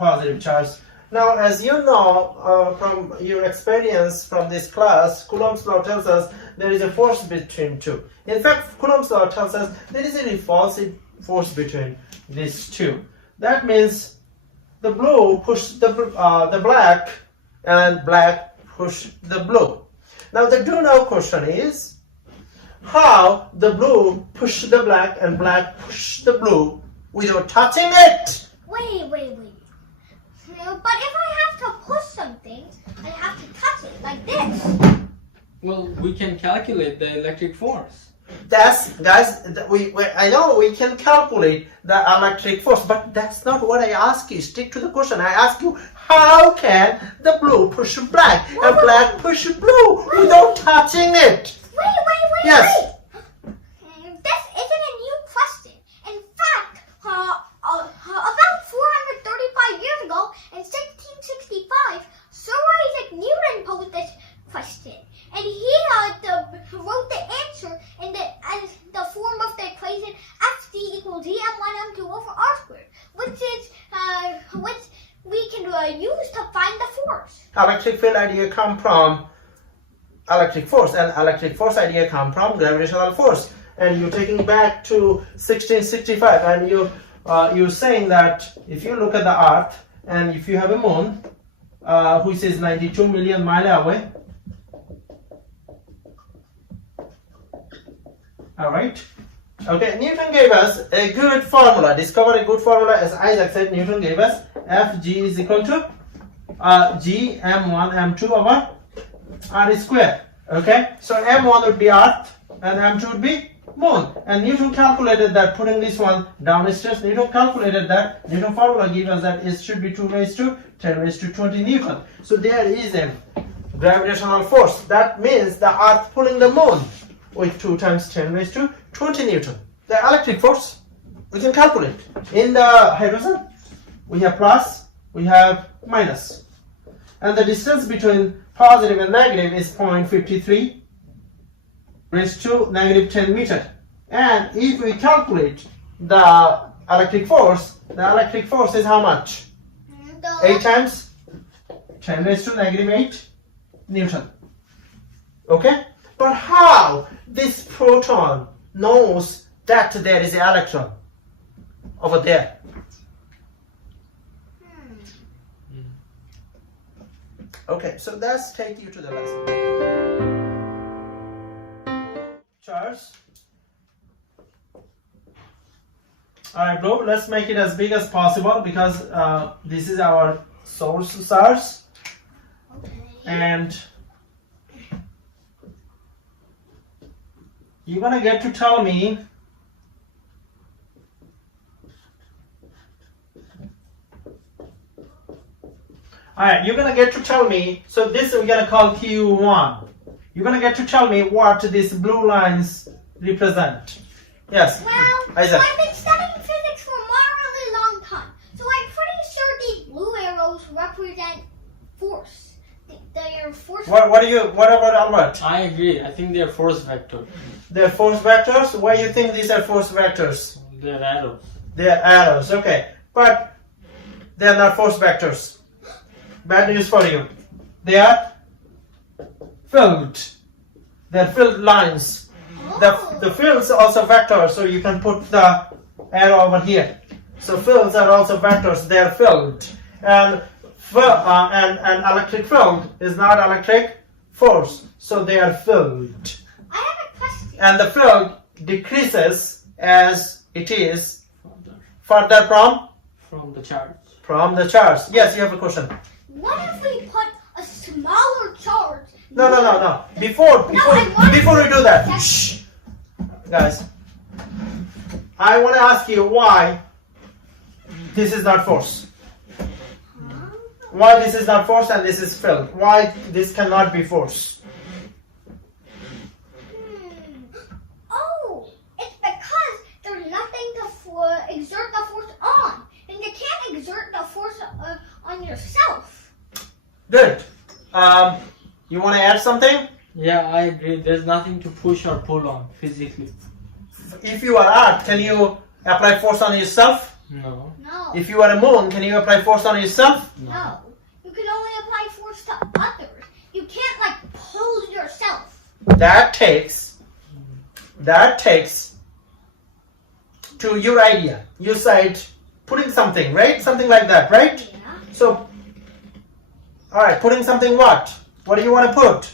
positive charge. Now, as you know from your experience from this class, Coulomb's law tells us there is a force between two. In fact, Coulomb's law tells us there is a repulsive force between these two. That means the blue pushes the black, and black push the blue. Now, the do now question is how the blue push the black and black push the blue without touching it. Wait. But if I have to push something, I have to touch it like this. Well, we can calculate the electric force. That's, guys, I know we can calculate the electric force, but that's not what I ask you. Stick to the question. I ask you, how can the blue push black and black push blue without touching it? Wait. Yes. This isn't a new question. In fact, about 435 years ago, in 1665, Sir Isaac Newton posed this question. And he wrote the answer in the form of the equation Fg equals Em1 M2 over R squared, which we can use to find the force. Electric field idea come from electric force, and electric force idea come from gravitational force. And you're taking back to 1665, and you're saying that if you look at the Earth, and if you have a moon, which is 92 million miles away. Alright. Okay, Newton gave us a good formula, discovered a good formula. As Isaac said, Newton gave us Fg is equal to G M1 M2 over R square. Okay, so M1 would be Earth and M2 would be moon. And Newton calculated that, putting this one downstairs, Newton calculated that, Newton formula gives us that it should be 2 raised to 10 raised to 20 Newton. So there is a gravitational force. That means the Earth pulling the moon with 2 times 10 raised to 20 Newton. The electric force we can calculate. In the hydrogen, we have plus, we have minus. And the distance between positive and negative is 0.53 raised to negative 10 meter. And if we calculate the electric force is how much? 8 times 10 raised to negative 8 Newton. Okay? But how this proton knows that there is an electron over there? Okay, so let's take you to the lesson. Charles. Alright, bro, let's make it as big as possible because this is our source. Okay. And you're gonna get to tell me you're gonna get to tell me, so this we're gonna call Q1. You're gonna get to tell me what these blue lines represent. Yes, Well, Isaac. so I've been studying physics for a really long time. So I'm pretty sure these blue arrows represent force. They are force. What about Albert? I agree. I think they're force vector. They're force vectors? Why do you think these are force vectors? They're arrows. They're arrows, okay. But they're not force vectors. Bad news for you. They are filled. They're filled lines. The fields are also vectors, so you can put the arrow over here. So fields are also vectors. They're filled. And an electric field is not electric force, so they are filled. I have a question. And the field decreases as it is further From the charge. from the charge. Yes, you have a question. What if we put a smaller charge? No. Before we do that, Yes. shh, guys. I want to ask you why this is not force. Why this is not force and this is field? Why this cannot be force? Oh, it's because there's nothing to exert the force on. And you can't exert the force on yourself. Good. You want to add something? Yeah, I agree. There's nothing to push or pull on physically. If you are Earth, can you apply force on yourself? No. No. If you are a moon, can you apply force on yourself? No. You can only apply force to others. You can't like pull yourself. That takes to your idea. You said putting something, right? Something like that, right? Yeah. So, all right, putting something what? What do you want to put?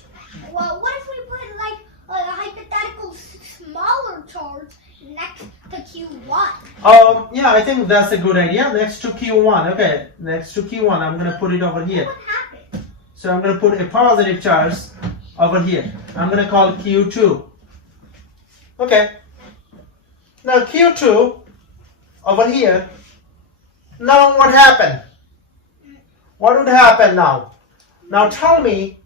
Well, what if we put like a hypothetical smaller charge next to Q1? Yeah, I think that's a good idea. Next to Q1. Okay, next to Q1, I'm going to put it over here. What happened? So I'm going to put a positive charge over here. I'm going to call Q2. Okay. Now Q2 over here. Now what happened? What would happen now? Now tell me,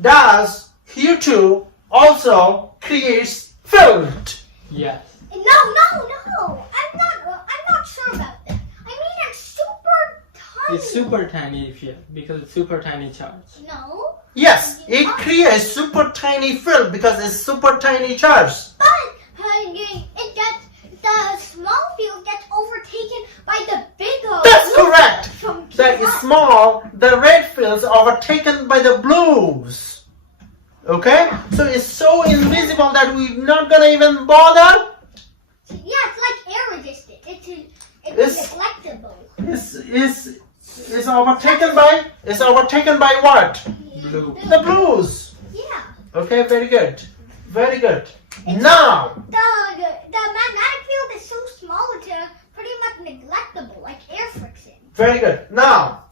does Q2 also creates field? Yes. No. I'm not sure about that. I mean, it's super tiny. It's super tiny field because it's super tiny charge. No, Yes, it creates super tiny field because it's super tiny charge. but it gets the small field gets overtaken by the bigger. That's correct. From That is Q1. small, the red fields overtaken by the blues. Okay? So it's so invisible that we're not gonna even bother. Yeah, it's like air resistant. It's- It's neglectable. It's overtaken by what? Blue. The blues. Yeah. Okay, very good. Very good. Now, The magnetic field is so small it's pretty much neglectable, like air friction. very good. Now,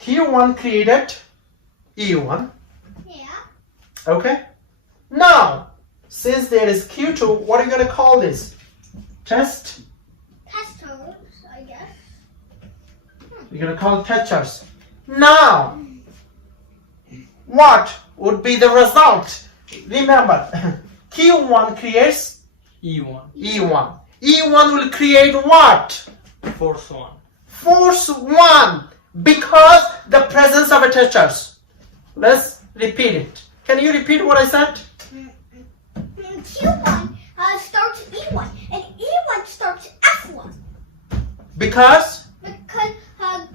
Q1 created E1. Yeah. Okay? Now, since there is Q2, what are you going to call this? Test? Testers, I guess. You're going to call it testers. Now, what would be the result? Remember, Q1 creates E1. E1. E1 will create what? Force 1. Force 1 because the presence of a testers. Let's repeat it. Can you repeat what I said? Q1 starts E1, and E1 starts F1. Because Because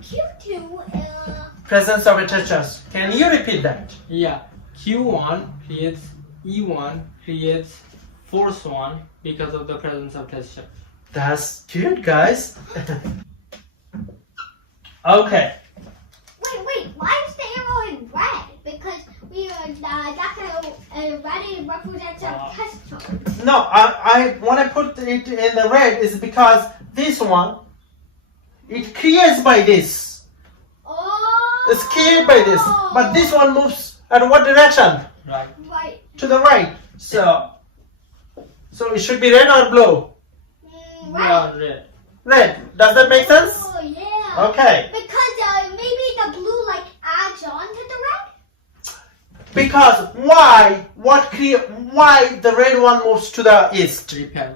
Q2, presence of a testers. Can you repeat that? Yeah. Q1 creates E1 creates force 1 because of the presence of test charge. That's good, guys. Okay. wait, why is the arrow in red? Because that's red represents a test charge. No, I want to put it in the red is because this one, it creates by this. Oh. It's created by this. But this one moves at what direction? Right. Right. To the right. So it should be red or blue? Red. Yeah, red. Red. Does that make sense? Oh yeah. Okay. Because maybe the blue like adds on to the red. Because why the red one moves to the east? Repel.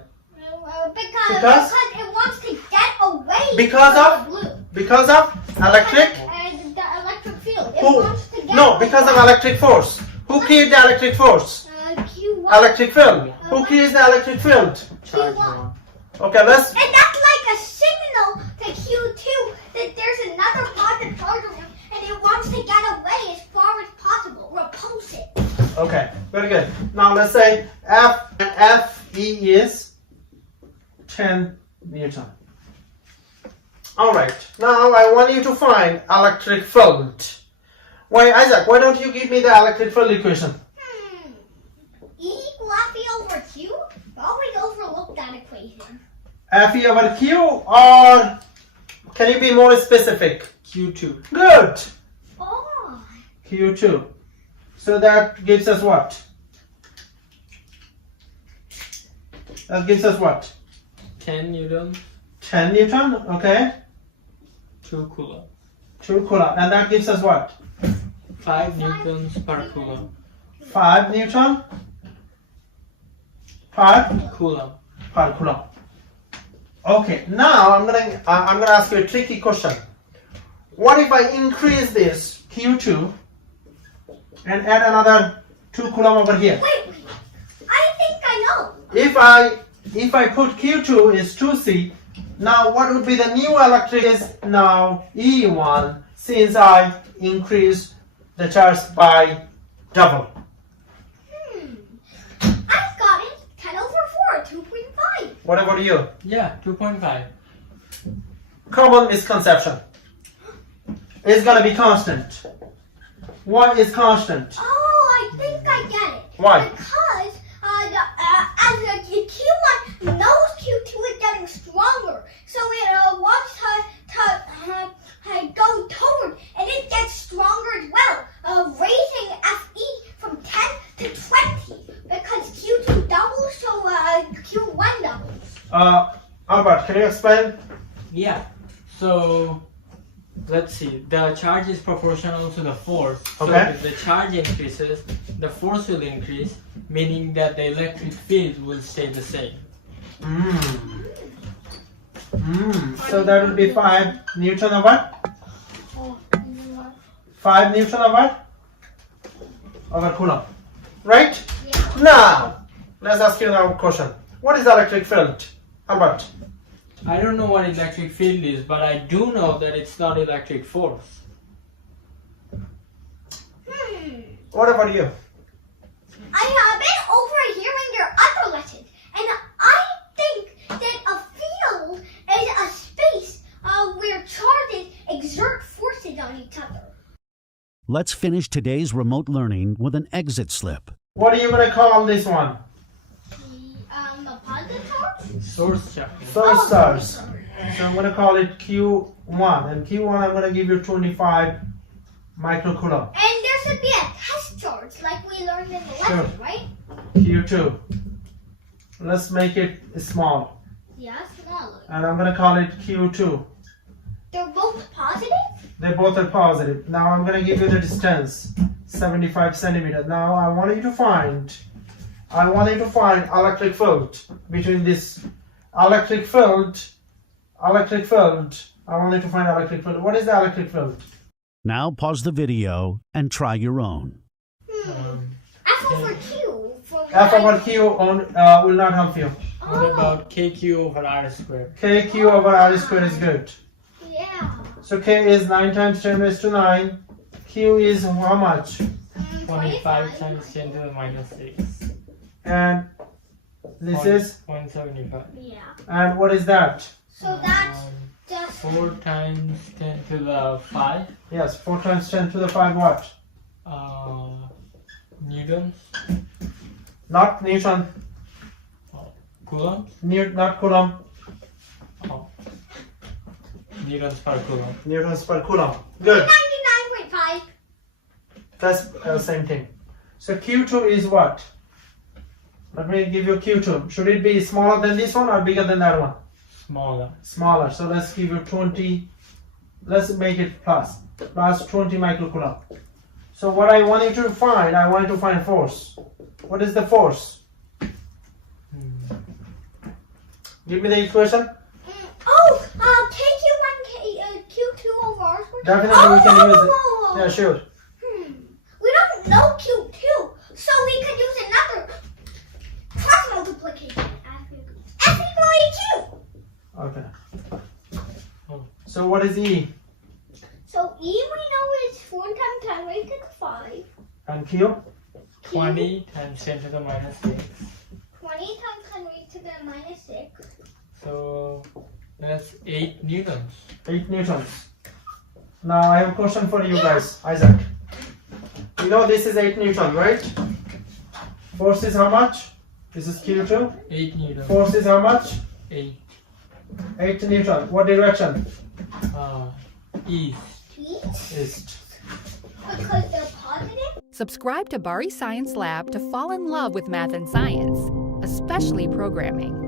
Because it wants to get away Because from of? the blue. Because of electric? And the electric field. It Who? wants to get No, because of away. electric force. Who created the electric force? Q1. Electric field. Who creates the electric field? Charge Q1. 1. Okay, let's. And that's like a signal to Q2 that there's another positive charge on him and it wants to get away as far as possible. Repulse it. Okay, very good. Now let's say Fe is 10 Newton. Alright, now I want you to find electric field. Why, Isaac, why don't you give me the electric field equation? E equal Fe over Q? I always overlook that equation. Fe over Q, or can you be more specific? Q2. Good. Oh. Q2. So that gives us what? That gives us what? 10 newtons. 10 Newton, okay. 2 coulomb. 2 Coulomb. And that gives us what? 5 newtons per coulomb. 5 Newton per Coulomb. Coulomb. Okay, now I'm gonna ask you a tricky question. What if I increase this Q2 and add another 2 Coulomb over here? Wait. I think I know. if I put Q2 is 2C, now what would be the new electric is now E1 since I increased the charge by double. I've got it 10 over 4, 2.5. What about you? Yeah, 2.5. Common misconception. It's gonna be constant. What is constant? Oh, I think I get it. Why? Because as the Q1 knows Q2 is getting stronger, so it wants to go toward, and it gets stronger as well, raising FE from 10 to 20 because Q2 doubles, so Q1 doubles. Albert, can you explain? Yeah. So let's see. The charge is proportional to the force. So Okay. if the charge increases, the force will increase, meaning that the electric field will stay the same. So that would be 5 Newton over? Oh, 5 Newton over Coulomb. Right? yeah. Now, let's ask you now a question. What is electric field? Albert? I don't know what electric field is, but I do know that it's not electric force. What about you? I have been overhearing your other lessons, and I think that a field is a space where charges exert forces on each other. Let's finish today's remote learning with an exit slip. What are you going to call this one? The positive charge? Source charge. Source charge. sorry. So I'm going to call it Q1. And Q1 I'm going to give you 25 microcoulomb. And there should be a test charge, like we learned in the lesson, right? Q2. Let's make it small. Yeah, smaller. And I'm going to call it Q2. They're both positive? They both are positive. Now I'm going to give you the distance, 75 centimeters. Now I want you to find electric field between this electric field. I want you to find electric field. What is the electric field? Now pause the video and try your own. F over Q. F over Q will not help you. What about KQ over R squared? KQ over R squared is good. Yeah. So K is 9 times 10 raised to 9. Q is how much? 25 times 10 to the minus 6. And this is? 0.75. Yeah. And what is that? So that's just 4 times 10 to the 5 Yes, 4 times 10 to the 5 what? newtons. Not Newton. Coulombs? Not Coulomb. Newtons per coulomb. Newtons per Coulomb. Good. 99.5. That's the same thing. So Q2 is what? Let me give you Q2. Should it be smaller than this one or bigger than that one? Smaller. Smaller. So let's give you 20. Let's make it plus 20 microcoulomb. So what I want you to find, force. What is the force? Give me the equation. KQ1, Q2 over R squared. Definitely we can use it. Yeah, sure. We don't know Q2, so we could use another cross multiplication. F equal to Q. Okay. So what is E? So E we know is 4 times 10 raised to the 5. And Q? 20 times 10 to the minus 6. 20 times 10 raised to the minus 6. So that's 8 newtons. 8 newtons. Now I have a question for you guys, Isaac. You know this is 8 newton, right? Force is how much? This is Q2. 8 newtons. Force is how much? 8. 8 newton. What direction? East. East. Because they're positive? Subscribe to Bari Science Lab to fall in love with math and science, especially programming.